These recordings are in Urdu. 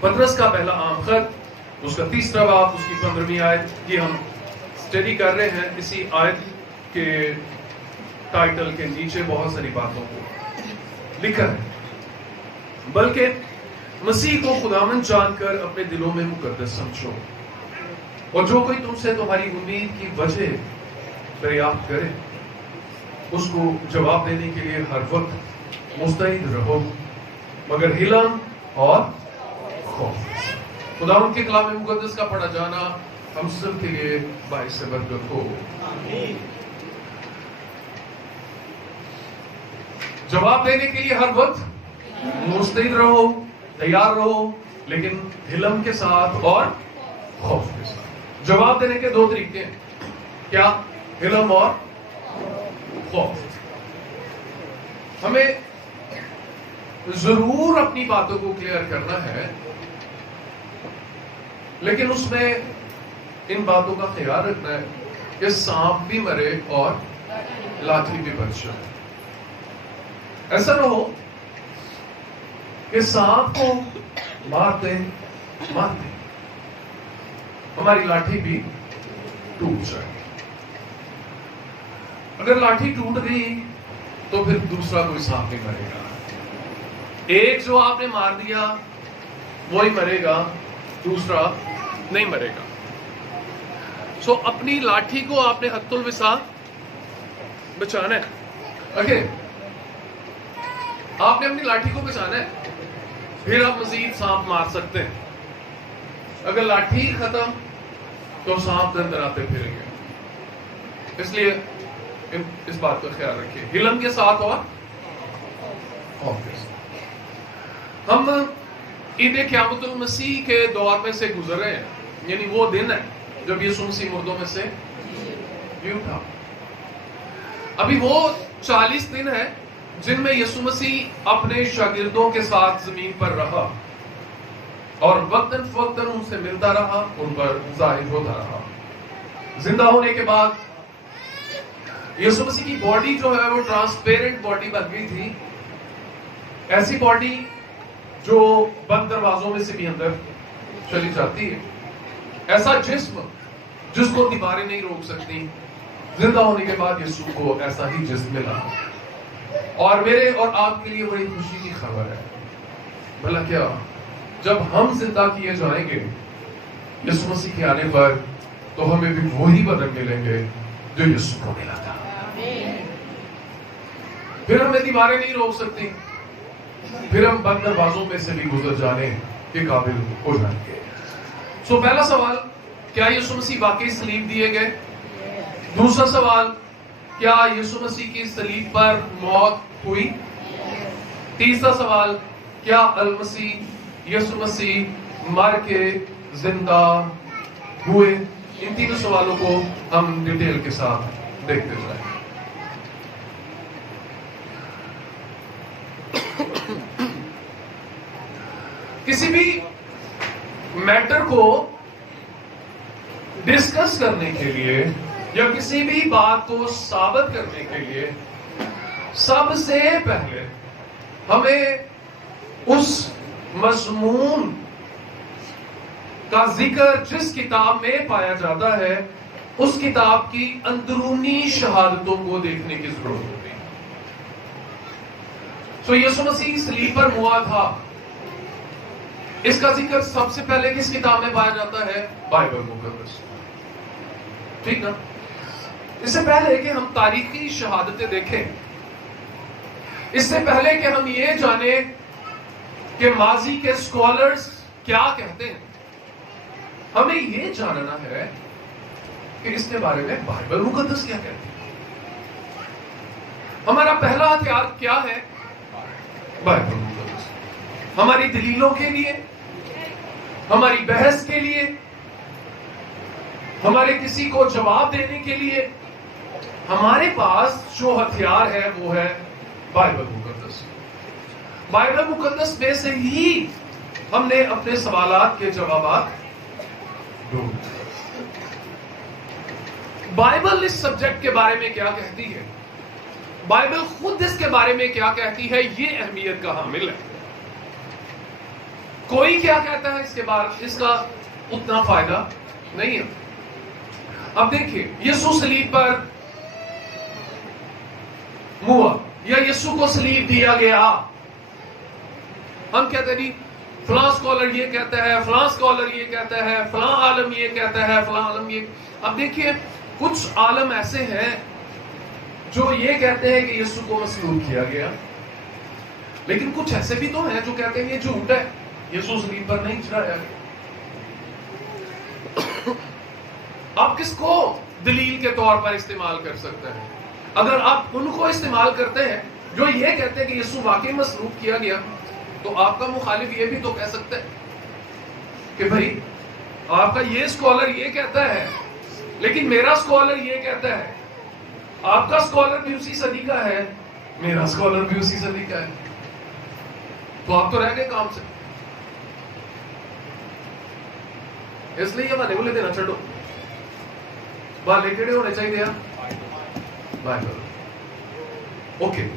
پطرس کا پہلا عام خط، اس کا 3 باب، اس کی 15ویں آیت، یہ ہم اسٹڈی کر رہے ہیں۔ اسی آیت کے ٹائٹل کے نیچے بہت ساری باتوں کو لکھا ہے۔ بلکہ مسیح کو خداوند جان کر اپنے دلوں میں مقدس سمجھو، اور جو کوئی تم سے تمہاری امید کی وجہ دریافت کرے اس کو جواب دینے کے لیے ہر وقت مستعد رہو، مگر حلم اور خوف۔ خداوند کے کلام مقدس کا پڑھا جانا ہم سب کے لیے باعث برکت ہو۔ جواب دینے کے لیے ہر وقت مستعد رہو، تیار رہو، لیکن حلم کے ساتھ اور خوف کے ساتھ۔ جواب دینے کے 2 طریقے ہیں، کیا؟ حلم اور خوف۔ ہمیں ضرور اپنی باتوں کو کلیئر کرنا ہے، لیکن اس میں ان باتوں کا خیال رکھنا ہے کہ سانپ بھی مرے اور لاٹھی بھی بچ جائے۔ ایسا نہ ہو کہ سانپ کو مارتے مارتے ہماری لاٹھی بھی ٹوٹ جائے۔ اگر لاٹھی ٹوٹ گئی تو پھر دوسرا کوئی سانپ نہیں مرے گا۔ ایک جو آپ نے مار دیا وہی مرے گا، دوسرا نہیں مرے گا۔ سو اپنی لاٹھی کو آپ نے حد الوسع بچانا ہے۔ اوکے، آپ نے اپنی لاٹھی کو بچانا ہے، پھر آپ مزید سانپ مار سکتے ہیں۔ اگر لاٹھی ختم تو سانپ اندر آتے پھریں گے۔ اس لیے اس بات کا خیال رکھیے، حلم کے ساتھ اور خوف کے ساتھ۔ ہم عید قیامت المسیح کے دور میں سے گزر رہے ہیں، یعنی وہ دن ہے جب یسوع مسیح مردوں میں سے جی اٹھا۔ ابھی وہ 40 دن ہے جن میں یسوع مسیح اپنے شاگردوں کے ساتھ زمین پر رہا اور وقتاً فوقتاً ان سے ملتا رہا، ان پر ظاہر ہوتا رہا۔ زندہ ہونے کے بعد یسوع مسیح کی باڈی جو ہے وہ ٹرانسپیرنٹ باڈی بن گئی تھی، ایسی باڈی جو بند دروازوں میں سے بھی اندر چلی جاتی ہے، ایسا جسم جس کو دیواریں نہیں روک سکتی۔ زندہ ہونے کے بعد یسوع کو ایسا ہی جسم ملا، اور میرے اور آپ کے لیے بڑی خوشی کی خبر ہے۔ بھلا کیا جب ہم زندہ کیے جائیں گے یسوع مسیح کے آنے پر تو ہمیں بھی وہی بدن ملیں گے جو یسوع کو ملا تھا۔ پھر ہمیں دیواریں نہیں روک سکتی، پھر ہم بند دروازوں میں سے بھی گزر جانے کے قابل ہو جائیں گے۔ سو پہلا سوال، کیا یسوع مسیح واقعی صلیب دیے گئے؟ دوسرا سوال، کیا یسوع مسیح کی صلیب پر موت ہوئی؟ تیسرا سوال، کیا المسیح یسوع مسیح مر کے زندہ ہوئے؟ ان تینوں سوالوں کو ہم ڈیٹیل کے ساتھ دیکھتے جائیں۔ کسی بھی میٹر کو ڈسکس کرنے کے لیے یا کسی بھی بات کو ثابت کرنے کے لیے سب سے پہلے ہمیں اس مضمون کا ذکر جس کتاب میں پایا جاتا ہے اس کتاب کی اندرونی شہادتوں کو دیکھنے کی ضرورت ہوتی ہے۔ سو یسوع مسیح صلیب پر ہوا تھا، اس کا ذکر سب سے پہلے کس کتاب میں پایا جاتا ہے؟ بائبل مقدس۔ ٹھیک نا؟ اس سے پہلے کہ ہم تاریخی شہادتیں دیکھیں، اس سے پہلے کہ ہم یہ جانیں کہ ماضی کے اسکالرز کیا کہتے ہیں، ہمیں یہ جاننا ہے کہ اس کے بارے میں بائبل مقدس کیا کہتی ہے۔ ہمارا پہلا ہتھیار کیا ہے؟ بائبل مقدس۔ ہماری دلیلوں کے لیے، ہماری بحث کے لیے، ہمارے کسی کو جواب دینے کے لیے ہمارے پاس جو ہتھیار ہے وہ ہے بائبل مقدس۔ بائبل مقدس میں سے ہی ہم نے اپنے سوالات کے جوابات ڈھونڈے۔ بائبل اس سبجیکٹ کے بارے میں کیا کہتی ہے، بائبل خود اس کے بارے میں کیا کہتی ہے، یہ اہمیت کا حامل ہے۔ کوئی کیا کہتا ہے اس کے بعد اس کا اتنا فائدہ نہیں ہے. اب دیکھیے یسوع صلیب پر ہوا یا یسوع کو صلیب دیا گیا. ہم کہتے ہیں فلاں اسکالر یہ کہتا ہے, فلاں اسکالر یہ کہتا ہے, فلاں عالم یہ کہتا ہے, فلاں عالم یہ. اب دیکھیے کچھ عالم ایسے ہیں جو یہ کہتے ہیں کہ یسوع کو مصلوب کیا گیا, لیکن کچھ ایسے بھی تو ہیں جو کہتے ہیں یہ جھوٹ ہے, یسوع صلیب پر نہیں چڑھایا گیا. آپ کس کو دلیل کے طور پر استعمال کر سکتے ہیں؟ اگر آپ ان کو استعمال کرتے ہیں جو یہ کہتے ہیں کہ یسوع واقعی مصلوب کیا گیا, تو آپ کا مخالف یہ بھی تو کہہ سکتے ہیں کہ بھائی آپ کا یہ اسکالر یہ کہتا ہے لیکن میرا اسکالر یہ کہتا ہے. آپ کا اسکالر بھی اسی صدی کا ہے, میرا اسکالر بھی اسی صدی کا ہے, تو آپ تو رہ گئے کام سے. اس لیے یہ بنے بولے دینا چھڑو, والے کیڑے ہونے چاہیے بائبل. اوکے,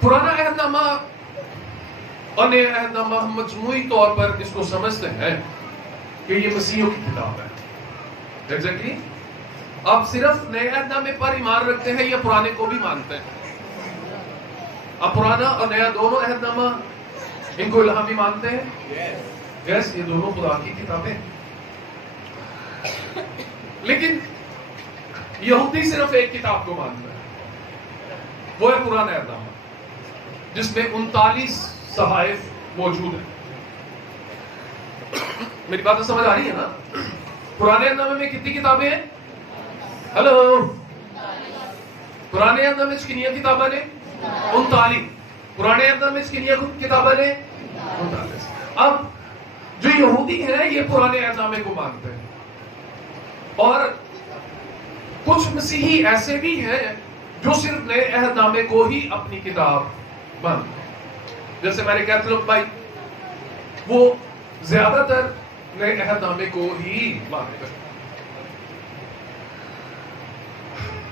پرانا عہد نامہ اور نیا عہد نامہ ہم مجموعی طور پر اس کو سمجھتے ہیں کہ یہ مسیحوں کی کتاب ہے. ایگزیکٹلی آپ صرف نئے عہد نامے پر ایمان رکھتے ہیں یا پرانے کو بھی مانتے ہیں؟ آپ پرانا اور نیا دونوں عہد نامہ ان کو الہامی مانتے ہیں؟ یس, یہ دونوں خدا کی کتابیں. لیکن یہودی صرف ایک کتاب کو مانتا ہے, وہ ہے پرانا عہد نامہ جس میں 39 صحائف موجود ہیں. میری بات سمجھ آ رہی ہے نا؟ پرانے عہد نامے میں کتنی کتابیں ہیں؟ ہلو, پرانے عہد نامے میں کتنی کتابیں ہیں؟ 39. پرانے عہد نامے میں کتنی کتابیں ہیں؟ 39. اب جو یہودی ہیں یہ پرانے عہد نامے کو مانتے ہیں, اور کچھ مسیحی ایسے بھی ہیں جو صرف نئے عہد نامے کو ہی اپنی کتاب مانتے ہیں. جیسے ہمارے کیتھولک بھائی, وہ زیادہ تر نئے عہد نامے کو ہی مانتے ہیں.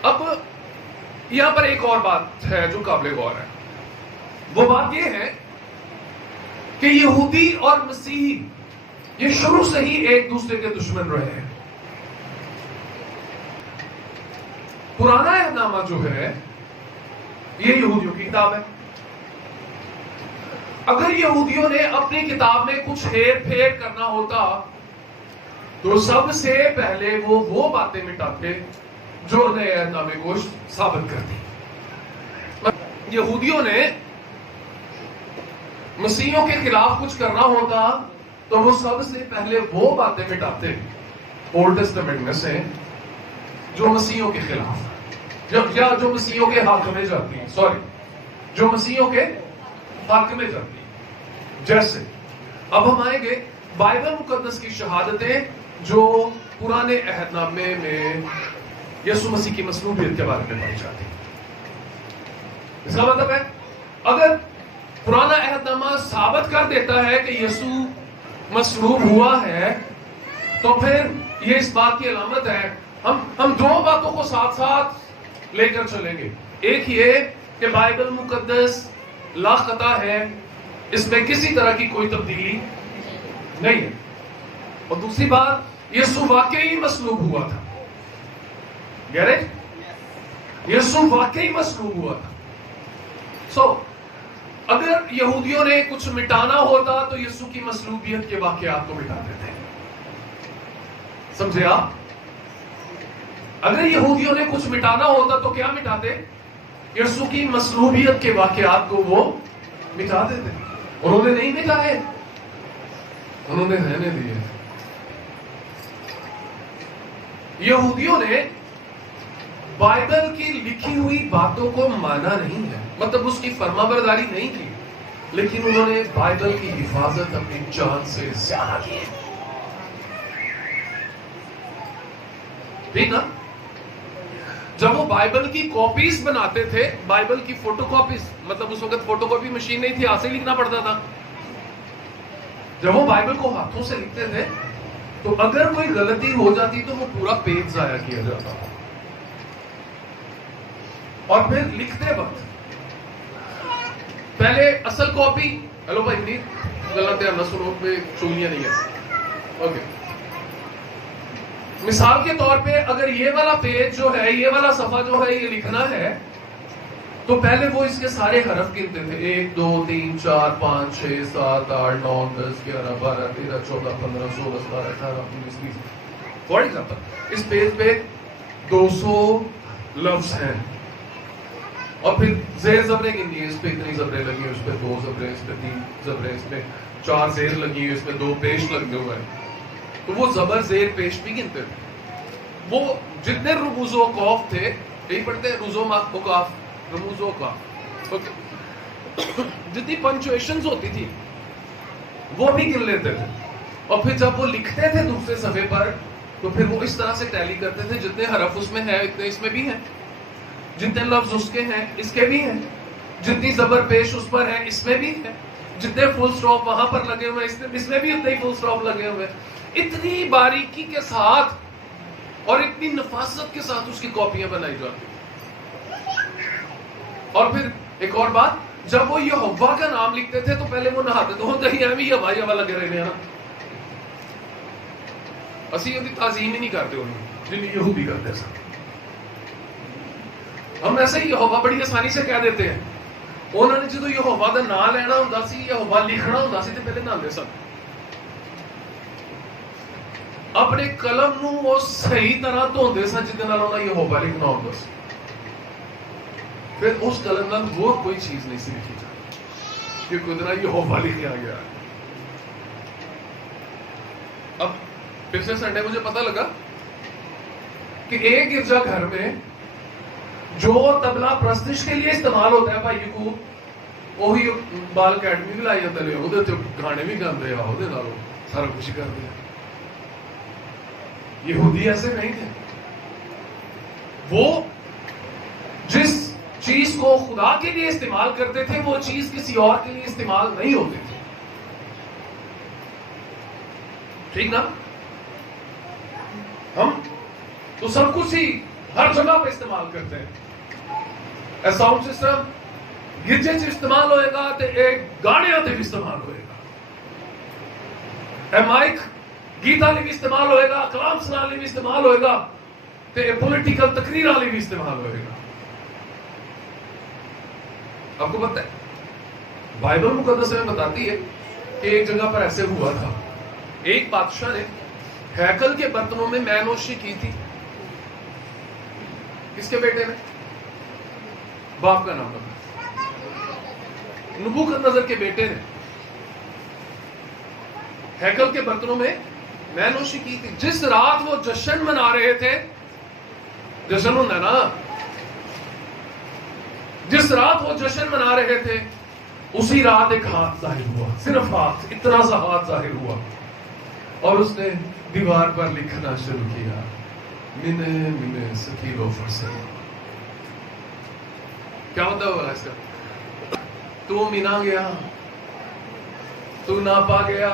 اب یہاں پر ایک اور بات ہے جو قابل غور ہے. وہ بات یہ ہے کہ یہودی اور مسیحی یہ شروع سے ہی ایک دوسرے کے دشمن رہے ہیں. پرانا عہد نامہ جو ہے یہ یہودیوں کی کتاب ہے. اگر یہودیوں نے اپنی کتاب میں کچھ ہیر پھیر کرنا ہوتا تو سب سے پہلے وہ باتیں مٹاتے جو نئے عہد نامے کو ثابت کرتی. یہودیوں نے مسیحیوں کے خلاف کچھ کرنا ہوتا تو وہ سب سے پہلے وہ باتیں مٹاتے اولڈ ٹیسٹمنٹ میں سے جو مسیحیوں کے خلاف یا جو مسیحیوں کے حق میں جاتی ہیں, جو مسیحیوں کے حق میں جاتی ہیں. جیسے اب ہم آئیں گے بائبل مقدس کی شہادتیں جو پرانے عہد نامے میں یسوع مسیح کی مصلوبیت کے بارے میں پائی جاتی ہیں. اس کا مطلب ہے اگر پرانا عہد نامہ ثابت کر دیتا ہے کہ یسوع مصلوب ہوا ہے تو پھر یہ اس بات کی علامت ہے ہم دو باتوں کو ساتھ ساتھ لے کر چلیں گے. ایک یہ کہ بائبل مقدس لاخطا ہے, اس میں کسی طرح کی کوئی تبدیلی نہیں ہے, اور دوسری بات یسوع واقعی مصلوب ہوا تھا. یسوع واقعی مصلوب ہوا تھا. سو اگر یہودیوں نے کچھ مٹانا ہوتا تو یسوع کی مصلوبیت کے واقعات کو مٹا دیتے. سمجھے آپ؟ اگر یہودیوں نے کچھ مٹانا ہوتا تو کیا مٹاتے؟ یسوع کی مصلوبیت کے واقعات کو وہ مٹا دیتے. انہوں نے نہیں مٹائے, انہوں نے رہنے دیے. یہودیوں نے بائبل کی لکھی ہوئی باتوں کو مانا نہیں ہے, مطلب اس کی فرما برداری نہیں کی, لیکن انہوں نے بائبل کی حفاظت اپنی جان سے زیادہ کی. ٹھیک نا؟ جب وہ بائبل کی کاپیز بناتے تھے, بائبل کی فوٹو کاپیز, مطلب اس وقت فوٹو کاپی مشین نہیں تھی, ہاتھ سے لکھنا پڑتا تھا. جب وہ بائبل کو ہاتھوں سے لکھتے تھے تو اگر کوئی غلطی ہو جاتی تو وہ پورا پیج ضائع کیا جاتا تھا. اور پھر لکھتے وقت پہلے اصل کاپی، ہلو بھائی نیت غلط ہے نہ سنو میں چولیاں نہیں ہیں، اوکے. مثال کے طور پہ اگر یہ والا پیج جو ہے، یہ والا صفحہ جو ہے یہ لکھنا ہے، تو پہلے وہ اس کے سارے حرف گنتے تھے، 1 2 3 4 5 6 7 8 9 10 11 12 13 14 15 16 17 18 19 20. فار ایگزامپل اس پیج پہ 200 لفظ ہیں، اور پھر زیر زبریں گننی ہے، اس پہ اتنی زبریں لگی ہیں، اس پہ 2 زبریں، اس پہ 3 زبریں، اس پہ 4 زیر لگی ہیں، اس پہ 2 پیش لگے ہوئے ہیں. تو وہ زبر زیر پیش بھی گنتے تھے. وہ جتنے رموز و قاف تھے، یہی پڑھتے ہیں رموز و قاف، رموز و قاف، اوکے، جتنی پنچویشنز ہوتی تھی وہ بھی گن لیتے تھے. اور پھر جب وہ لکھتے تھے دوسرے صفحے پر تو پھر وہ اس طرح سے ٹیلی کرتے تھے، جتنے حرف اس میں ہیں اتنے اس میں بھی ہیں، جتنے لفظ اس کے ہیں اس کے بھی ہیں، جتنی زبر پیش اس پر ہے اس میں بھی ہے، جتنے فل سٹاپ وہاں پر لگے ہوئے اس میں بھی اتنے ہی فل سٹاپ لگے ہوئے. اتنی باریکی کے ساتھ اور اتنی نفاست کے ساتھ اس کی کاپیاں بنائی جاتی. اور پھر ایک اور بات، جب وہ یہوہ کا نام لکھتے تھے تو پہلے وہ نہاتے تو کہیں ہمیں یہ والا لگے رہے ہیں، اسی ابھی تعظیم ہی نہیں کرتے انہیں جن یہودی کرتے سن. ہم ایسے ہی یہوہ بڑی آسانی سے کہہ دیتے ہیں. انہوں نے جدو یہوہ کا نام لینا ہوتا سی، یہوہ لکھنا ہوتا سی، تو پہلے نہاندے سن. اپنے قلم نو وہ صحیح طرح دھوندے سن جدے نال انہاں یہوہ لکھنا ہوتا سی. پھر اس قلم نال وہ کوئی چیز نہیں سی لکھی جاتی کہ کوئی طرح یہوہ لکھا گیا. اب پچھلے سنڈے مجھے پتہ لگا کہ ایک گرجا گھر میں جو تبلا پرستش کے لیے استعمال ہوتا ہے بھائی کو، وہی بال اکیڈمی بھی لائی جاتے ہیں، وہ گانے بھی گاندے ہیں، وہ سارا کچھ کرتے ہیں. یہودی ایسے نہیں تھے. وہ جس چیز کو خدا کے لیے استعمال کرتے تھے وہ چیز کسی اور کے لیے استعمال نہیں ہوتی تھی. ٹھیک نا؟ ہم تو سب کچھ ہی ہر جگہ پہ استعمال کرتے ہیں. ساؤنڈ سسٹم گرجے چ استعمال ہوئے گا تو ایک گاڑیاں تے بھی استعمال ہوئے گا، مائک گیتا لی بھی استعمال ہوئے گا، کلام سنانے لی بھی استعمال ہوئے گا، تے پولیٹیکل تقریر والی بھی استعمال ہوئے گا. آپ کو پتہ ہے بائبل مقدس میں بتاتی ہے کہ ایک جگہ پر ایسے ہوا تھا، ایک بادشاہ نے ہیکل کے برتنوں میں مینوشی کی تھی. کس کے بیٹے نے؟ باپ کا نام بتا، نبوکدنضر کے بیٹے نے ہیکل کے برتنوں میں مینوشی کی تھی. جس رات وہ جشن منا رہے تھے، جشن ہوتا ہے نا، جس رات وہ جشن منا رہے تھے اسی رات ایک ہاتھ ظاہر ہوا، صرف ہاتھ، اتنا سا ہاتھ ظاہر ہوا، اور اس نے دیوار پر لکھنا شروع کیا، منے سکیلو فرسل. کیا ہوتا ہوگا اس کا؟ تو منا گیا، تو ناپا گیا،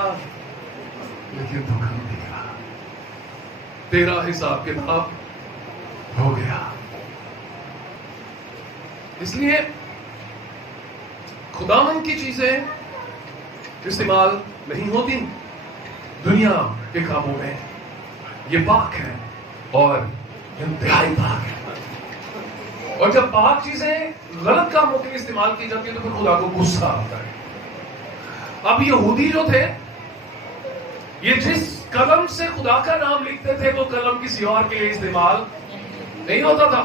لیکن تو کم نکلا، تیرا حساب کتاب ہو گیا. اس لیے خداوند کی چیزیں استعمال نہیں ہوتی دنیا کے کاموں میں. یہ پاک ہے اور انتہائی پاک ہے. اور جب پاک چیزیں غلط کاموں کے لیے استعمال کی جاتی ہیں تو پھر خدا کو غصہ آتا ہے. اب یہودی جو تھے، یہ جس قلم سے خدا کا نام لکھتے تھے وہ قلم کسی اور کے لیے استعمال نہیں ہوتا تھا.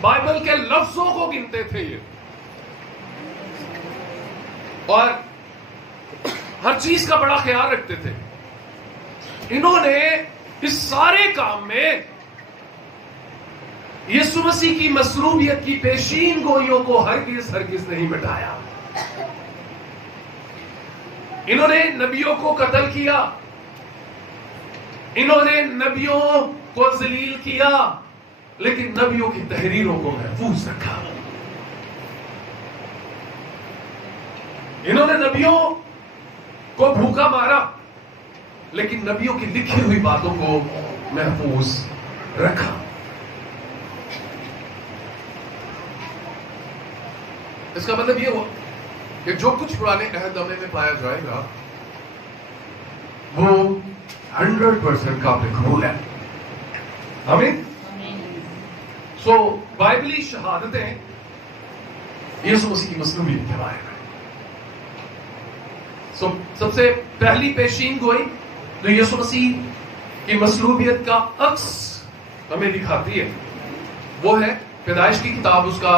بائبل کے لفظوں کو گنتے تھے یہ، اور ہر چیز کا بڑا خیال رکھتے تھے. انہوں نے اس سارے کام میں یسوع مسیح کی مصلوبیت کی پیشین گوئیوں کو ہرگز نہیں مٹایا. انہوں نے نبیوں کو قتل کیا، انہوں نے نبیوں کو ذلیل کیا، لیکن نبیوں کی تحریروں کو محفوظ رکھا. انہوں نے نبیوں کو بھوکا مارا، لیکن نبیوں کی لکھی ہوئی باتوں کو محفوظ رکھا. اس کا مطلب یہ ہوا کہ جو کچھ پرانے عہد نامے میں پایا جائے گا وہ 100% قابل قبول ہے. آمین. سو بائبلی شہادتیں یسوع مسیح کی مصلوبیت کے بارے میں. سو سب سے پہلی پیشین گوئی جو یسوع مسیح کی مصلوبیت کا عکس ہمیں دکھاتی ہے وہ ہے پیدائش کی کتاب اس کا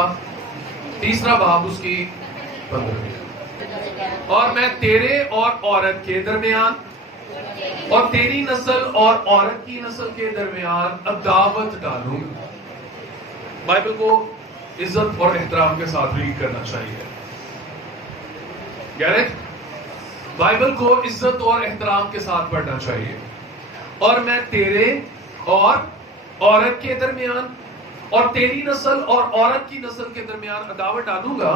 3 باب اس کی 15. اور میں تیرے اور عورت کے درمیان اور تیری نسل اور عورت کی نسل کے درمیان عداوت ڈالوں گا. بائبل کو عزت اور احترام کے ساتھ ریڈ کرنا چاہیے. گیرٹ بائبل کو عزت اور احترام کے ساتھ پڑھنا چاہیے. اور میں تیرے اور عورت کے درمیان اور تیری نسل اور عورت کی نسل کے درمیان عداوت ڈالوں گا.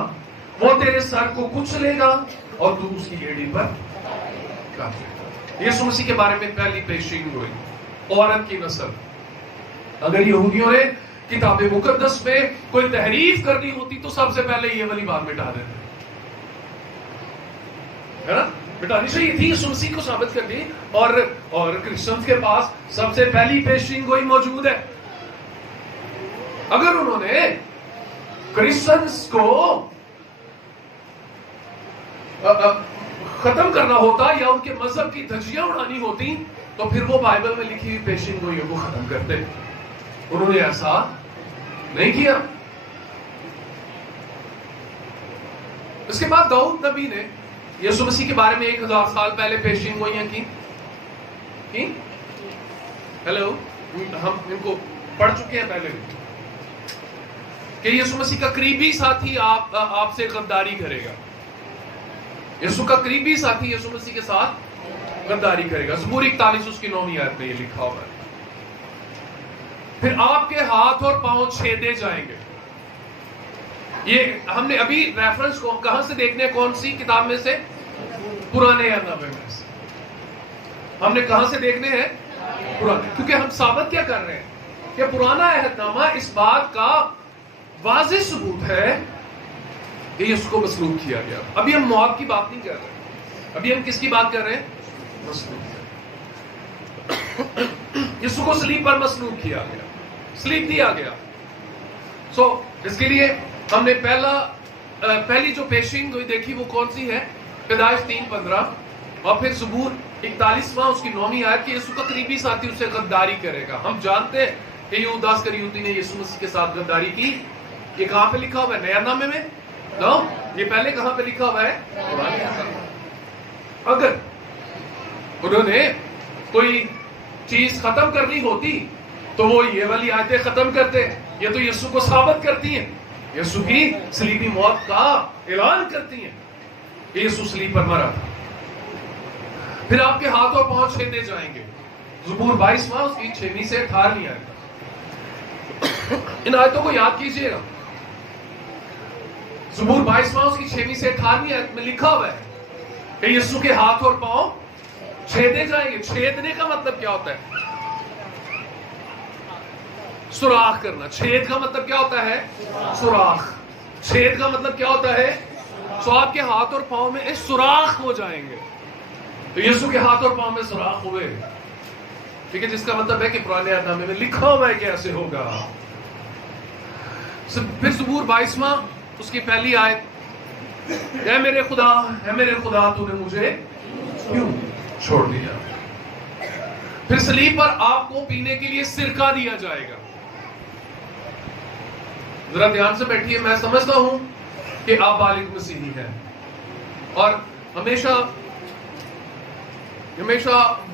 وہ تیرے سر کو کچلے گا اور تو اس کی ایڑی پر کاٹے گا. یسوع مسیح کے بارے میں پہلی پیشین ہوئی عورت کی نسل. اگر یہودیوں نے کتاب مقدس میں کوئی تحریف کرنی ہوتی تو سب سے پہلے یہ والی بات مٹا دیتے ہے نا. مٹانی چاہیے تھی یسوع مسیح کو ثابت کر دی. اور کرسچنز کے پاس سب سے پہلی پیشین گوئی موجود ہے. اگر انہوں نے کرسچنز کو ختم کرنا ہوتا یا ان کے مذہب کی دھجیاں اڑانی ہوتی تو پھر وہ بائبل میں لکھی ہوئی پیشین گوئیوں کو ختم کرتے. انہوں نے ایسا نہیں کیا. اس کے بعد داؤد نبی نے یسوع مسیح کے بارے میں 1000 سال پہلے پیشین گوئیاں کی. ہیلو, ہم ان کو پڑھ چکے ہیں پہلے کہ یسوع مسیح کا قریبی ساتھی آپ سے غداری کرے گا. یسوع کا قریبی ساتھی یسوع مسیح کے ساتھ غداری کرے گا. زبور 41 اس کی 9ویں آیت میں یہ لکھا ہوا ہے. پھر آپ کے ہاتھ اور پاؤں چھیدے جائیں گے. یہ ہم نے ابھی ریفرنس کو کہاں سے دیکھنے, کون سی کتاب میں سے؟ پرانے عہد نامے میں سے. ہم نے کہاں سے دیکھنے ہیں؟ پرانے. کیونکہ ہم ثابت کیا کر رہے ہیں کہ پرانا عہد نامہ اس بات کا واضح ثبوت ہے کہ یسوع کو مصلوب کیا گیا. ابھی ہم موت کی بات نہیں کر رہے, ابھی ہم کس کی بات کر رہے ہیں؟ مصلوب. یسوع کو صلیب پر مصلوب کیا گیا, صلیب دیا گیا. سو اس کے لیے ہم نے پہلی جو پیشین گوئی دیکھی وہ کون سی ہے؟ پیدائش 3:15. اور پھر زبور 41واں اس کی 9ویں آیت کہ یسوع کا قریبی ساتھی اس سے غداری کرے گا. ہم جانتے ہیں کہ یہودا اسکریوتی نے یسوع مسیح کے ساتھ غداری کی. یہ کہاں پہ لکھا ہوا ہے؟ نیا نامے میں؟ نو, یہ پہلے کہاں پہ لکھا ہوا ہے؟ اگر انہوں نے کوئی چیز ختم کرنی ہوتی تو وہ یہ والی آیتیں ختم کرتے. یہ تو یسوع کو ثابت کرتی ہیں, یسوع کی صلیبی موت کا اعلان کرتی ہیں کہ یسوع صلیب پر مرا تھا. پھر آپ کے ہاتھ اور پاؤں چھیدے جائیں گے. زبور 22واں اس کی 6ویں سے 18ویں آیت. ان آیتوں کو یاد کیجئے گا. زبور 22واں اس کی 6ویں سے 18ویں آیت میں لکھا ہوا ہے کہ یسوع کے ہاتھ اور پاؤں چھیدے جائیں گے. چھیدنے کا مطلب کیا ہوتا ہے؟ سوراخ کرنا. چھید کا مطلب کیا ہوتا ہے؟ سوراخ. چھید کا مطلب کیا ہوتا ہے؟ سو آپ کے ہاتھ اور پاؤں میں سوراخ ہو جائیں گے. تو یسوع کے ہاتھ اور پاؤں میں سوراخ ہوئے, ٹھیک ہے, جس کا مطلب ہے کہ پرانے عہد نامے میں لکھا ہوا ہے کہ ایسے ہوگا. پھر زبور 22واں اس کی پہلی آیت, اے میرے خدا تو نے مجھے کیوں چھوڑ دیا. پھر صلیب پر آپ کو پینے کے لیے سرکہ دیا جائے گا. ذرا دھیان سے بیٹھیے. میں سمجھتا ہوں کہ آپ بالغ مسیحی ہیں اور ہمیشہ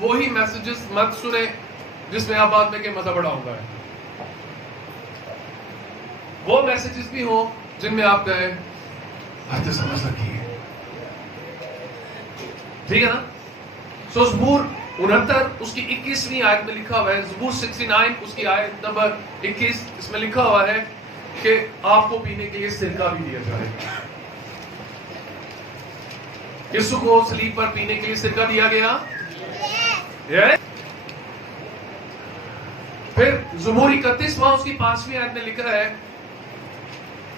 وہی میسیجز مت سنیں جس میں آپ بات میں کہ مزہ بڑا ہوتا ہے. وہ میسیجز بھی ہوں جن میں آپ کہیں تو سمجھ لگی ہے, ٹھیک ہے نا. سو زبور 69 اس کی 21ویں آیت میں لکھا ہوا ہے. زبور 69 اس کی آیت نمبر 21 اس میں لکھا ہوا ہے کہ آپ کو پینے کے لیے سرکہ بھی دیا جائے. یسوع کو صلیب پر پینے کے لیے سرکہ دیا گیا. پھر زبور 31واں اس کی 5ویں آیت میں لکھا ہے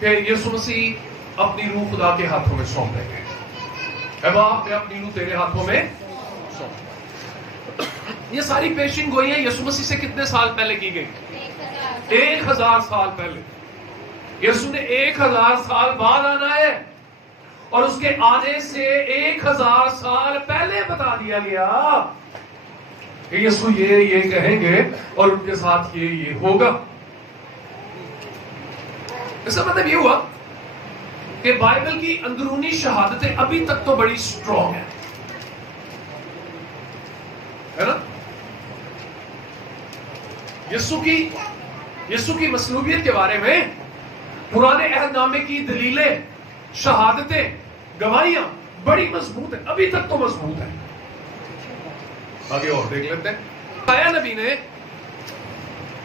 کہ یسوع مسیح اپنی روح خدا کے ہاتھوں میں سونپ دیں گے. اے باپ میں اپنی روح تیرے ہاتھوں میں سونپ. یہ ساری پیشن گوئیاں یسوع مسیح سے کتنے سال پہلے کی گئی؟ 1000 سال پہلے. یسوع نے 1000 سال بعد آنا ہے اور اس کے آنے سے 1000 سال پہلے بتا دیا گیا کہ یسوع یہ کہیں گے اور ان کے ساتھ یہ ہوگا. اس کا مطلب یہ ہوا کہ بائبل کی اندرونی شہادتیں ابھی تک تو بڑی سٹرونگ ہیں، ہے نا؟ یسوع کی مصلوبیت کے بارے میں پرانے عہد نامے کی دلیلیں، شہادتیں، گواہیاں بڑی مضبوط ہیں، ابھی تک تو مضبوط ہیں. آگے اور دیکھ لیتے ہیں. یسایہ نبی نے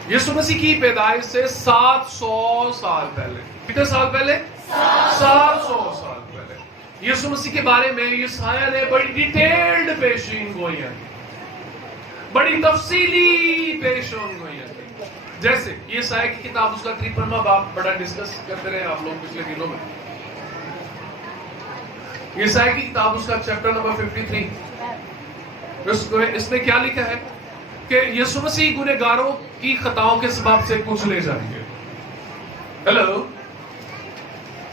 یسوع مسیح کی پیدائش سے 700 سال پہلے، کتنے سال پہلے؟ 700 سال پہلے یسوع مسیح کے بارے میں یسایہ نے بڑی ڈیٹیلڈ پیشین گوئیاں کی، بڑی تفصیلی پیشین گوئیاں کی. جیسے یسایہ کی کتاب اس کا 53واں باب بڑا ڈسکس کرتے رہے آپ لوگ پچھلے دنوں میں. یسایہ کی کتاب اس کا چیپٹر نمبر 53، اس میں کیا لکھا ہے کہ یسوع مسیح گنہگاروں کی خطاؤں کے سبب سے کچلے جائیں گے. ہیلو،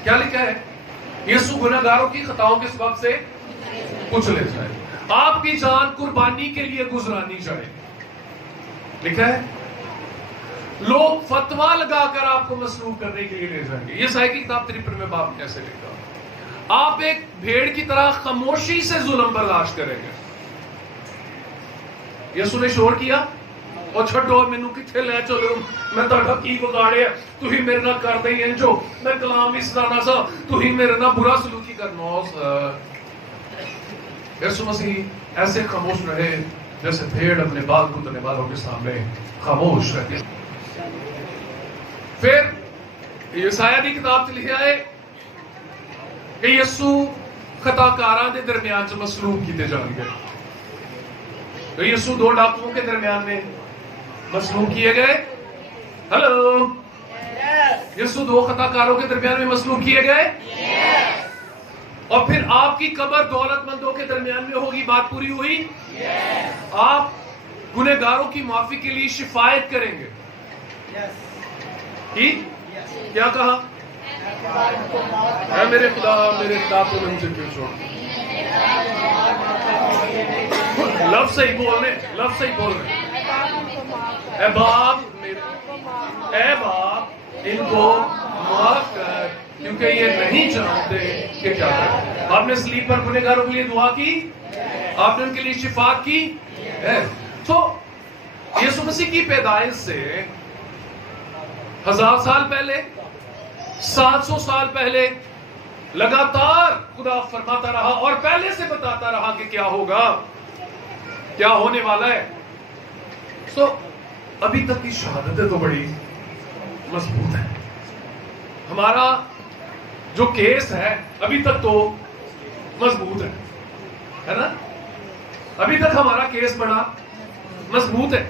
کیا لکھا ہے؟ یسوع گنہگاروں کی خطاؤں کے سبب سے کچلے جائیں گے. آپ کی جان قربانی کے لیے گزرانی چاہیے. لکھا ہے لوگ فتوا لگا کر آپ کو مصلوب کرنے کے لیے لے جائیں گے. یہ یسایہ کی کتاب 53 میں باب کیسے لکھا؟ آپ ایک بھیڑ کی طرح خاموشی سے ظلم برداشت کریں گے. یسوع نے شور کیا اور چھڈو مینوں کتھے لے چلو، میں تہاڈا کی بگاڑیا، تسی میرے نال کردے ہی انجو، میں کلام اس طرح سا تسی میرے نال برا سلوکی کرنا. یسوع مسیح ایسے خاموش رہے جیسے بھیڑ اپنے بال کتنے والوں کے سامنے خاموش رہتی. پھر یسایہ کی کتاب لکھا ہے کہ یسوع خطا کاراں دے درمیان چ مصلوب کیتے جان گے. تو یسوع 2 ڈاکوؤں کے درمیان میں مصلوب کیے گئے. ہلو، یسوع 2 خطا کاروں کے درمیان میں مصلوب کیے گئے. اور پھر آپ کی قبر دولت مندوں کے درمیان میں ہوگی. بات پوری ہوئی. آپ گنہگاروں کی معافی کے لیے شفاعت کریں گے. کیا کہا؟ اے میرے خدا، میرے خدا تو نے مجھے کیوں چھوڑ؟ لفظ صحیح بولنے، لفظ صحیح بولنے. اے باپ، اے باپ ان کو معاف کر کیونکہ یہ نہیں جانتے کہ کیا کریں. آپ نے صلیب پر گنہگاروں کے لیے دعا کی، آپ نے ان کے لیے شفاعت کی. تو یسوع مسیح کی پیدائش سے 1000 سال پہلے، 700 سال پہلے لگاتار خدا فرماتا رہا اور پہلے سے بتاتا رہا کہ کیا ہوگا، کیا ہونے والا ہے. سو ابھی تک کی شہادتیں تو بڑی مضبوط ہیں. ہمارا جو کیس ہے ابھی تک تو مضبوط ہے نا؟ ابھی تک ہمارا کیس بڑا مضبوط ہے.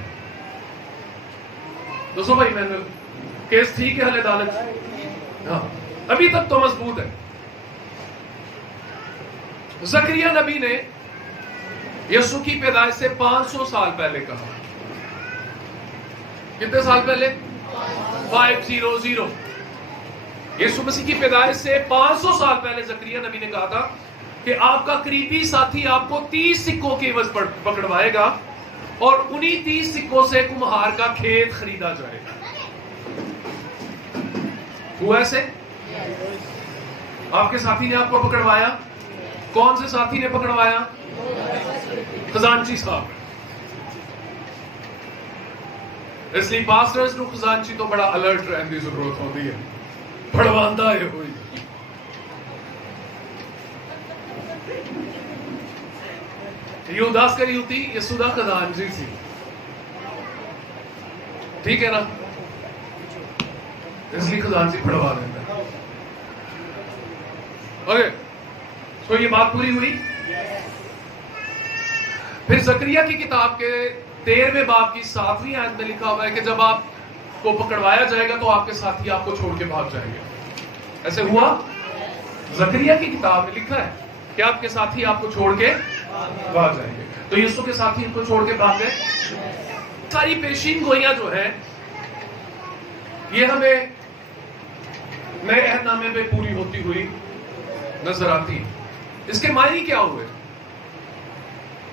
دوستو بھائی، میں نے کیس ٹھیک ہے اہل عدالت، ہاں ابھی تک تو مضبوط ہے. زکریا نبی نے یسوع کی پیدائش سے 500 سال پہلے کہا. کتنے سال پہلے؟ 500. یسوع مسیح کی پیدائش سے 500 سال پہلے زکریا نبی نے کہا تھا کہ آپ کا قریبی ساتھی آپ کو 30 سکوں کے عوض پکڑوائے گا اور انہی 30 سکوں سے کمہار کا کھیت خریدا جائے گا. ہوا ایسے؟ آپ کے ساتھی نے آپ کو پکڑوایا. کون سے ساتھی نے پکڑوایا؟ خزانچی صاحب. اس لیے پاسٹرز کو خزانچی تو بڑا الرٹ رہنے کی ضرورت ہوتی ہے. پڑھواندہ ہے ہوئی. یہودا اسکریوتی یسوع خزانچی سی. ٹھیک ہے نا؟ اس لیے خزانچی پڑھوا دیتا ہے. اوکے، تو یہ بات پوری ہوئی. پھر زکریا کی کتاب کے 13ویں باب کی 7ویں آیت میں لکھا ہوا ہے کہ جب آپ کو پکڑوایا جائے گا تو آپ کے ساتھی آپ کو چھوڑ کے بھاگ جائیں گے. ایسے ہوا؟ زکریا کی کتاب میں لکھا ہے کہ آپ کے ساتھی آپ کو چھوڑ کے بھاگ جائیں گے. تو یسوع کے ساتھی ان کو چھوڑ کے بھاگ گئے. ساری پیشین گوئیاں جو ہیں یہ ہمیں نئے عہد نامے میں پوری ہوتی ہوئی نظر آتی. اس کے معنی کیا ہوئے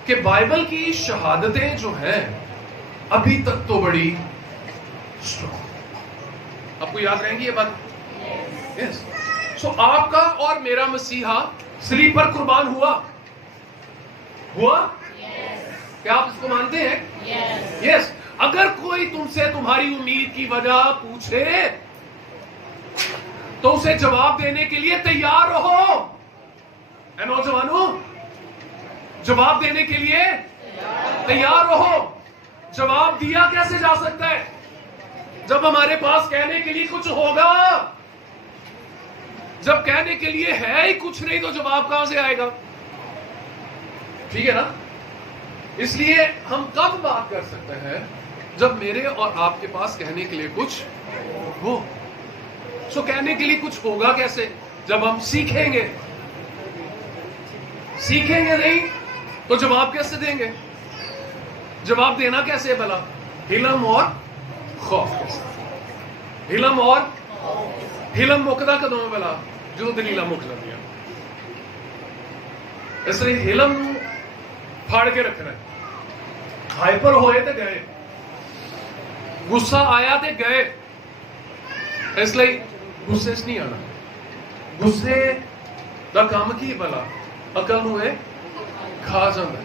کہ بائبل کی شہادتیں جو ہیں ابھی تک تو بڑی اسٹرانگ. آپ کو یاد رہیں گی یہ بات؟ یس. سو آپ کا اور میرا مسیحا صلیب پر قربان ہوا. کیا آپ اس کو مانتے ہیں؟ یس. اگر کوئی تم سے تمہاری امید کی وجہ پوچھے تو اسے جواب دینے کے لیے تیار رہو. اے نوجوانوں، جواب دینے کے لیے تیار رہو. جواب دیا کیسے جا سکتا ہے جب ہمارے پاس کہنے کے لیے کچھ ہوگا؟ جب کہنے کے لیے ہے ہی کچھ نہیں تو جواب کہاں سے آئے گا؟ ٹھیک ہے نا؟ اس لیے ہم کب بات کر سکتے ہیں؟ جب میرے اور آپ کے پاس کہنے کے لیے کچھ ہو. سو کہنے کے لیے کچھ ہوگا کیسے؟ جب ہم سیکھیں گے. سیکھیں گے نہیں تو جواب کیسے دیں گے؟ جواب دینا کیسے بھلا؟ علم اور خوف کے ساتھ. علم اور علم مکدا کدوں میں بھلا جو دلیلا مک لیا. اس لیے علم پھاڑ کے رکھنا ہے. ہائپر ہوئے تو گئے, غصہ آیا تو گئے. اس لیے غصے سے نہیں آنا. غصے دا کام کی بھلا عقل ہوئے کھا جانا.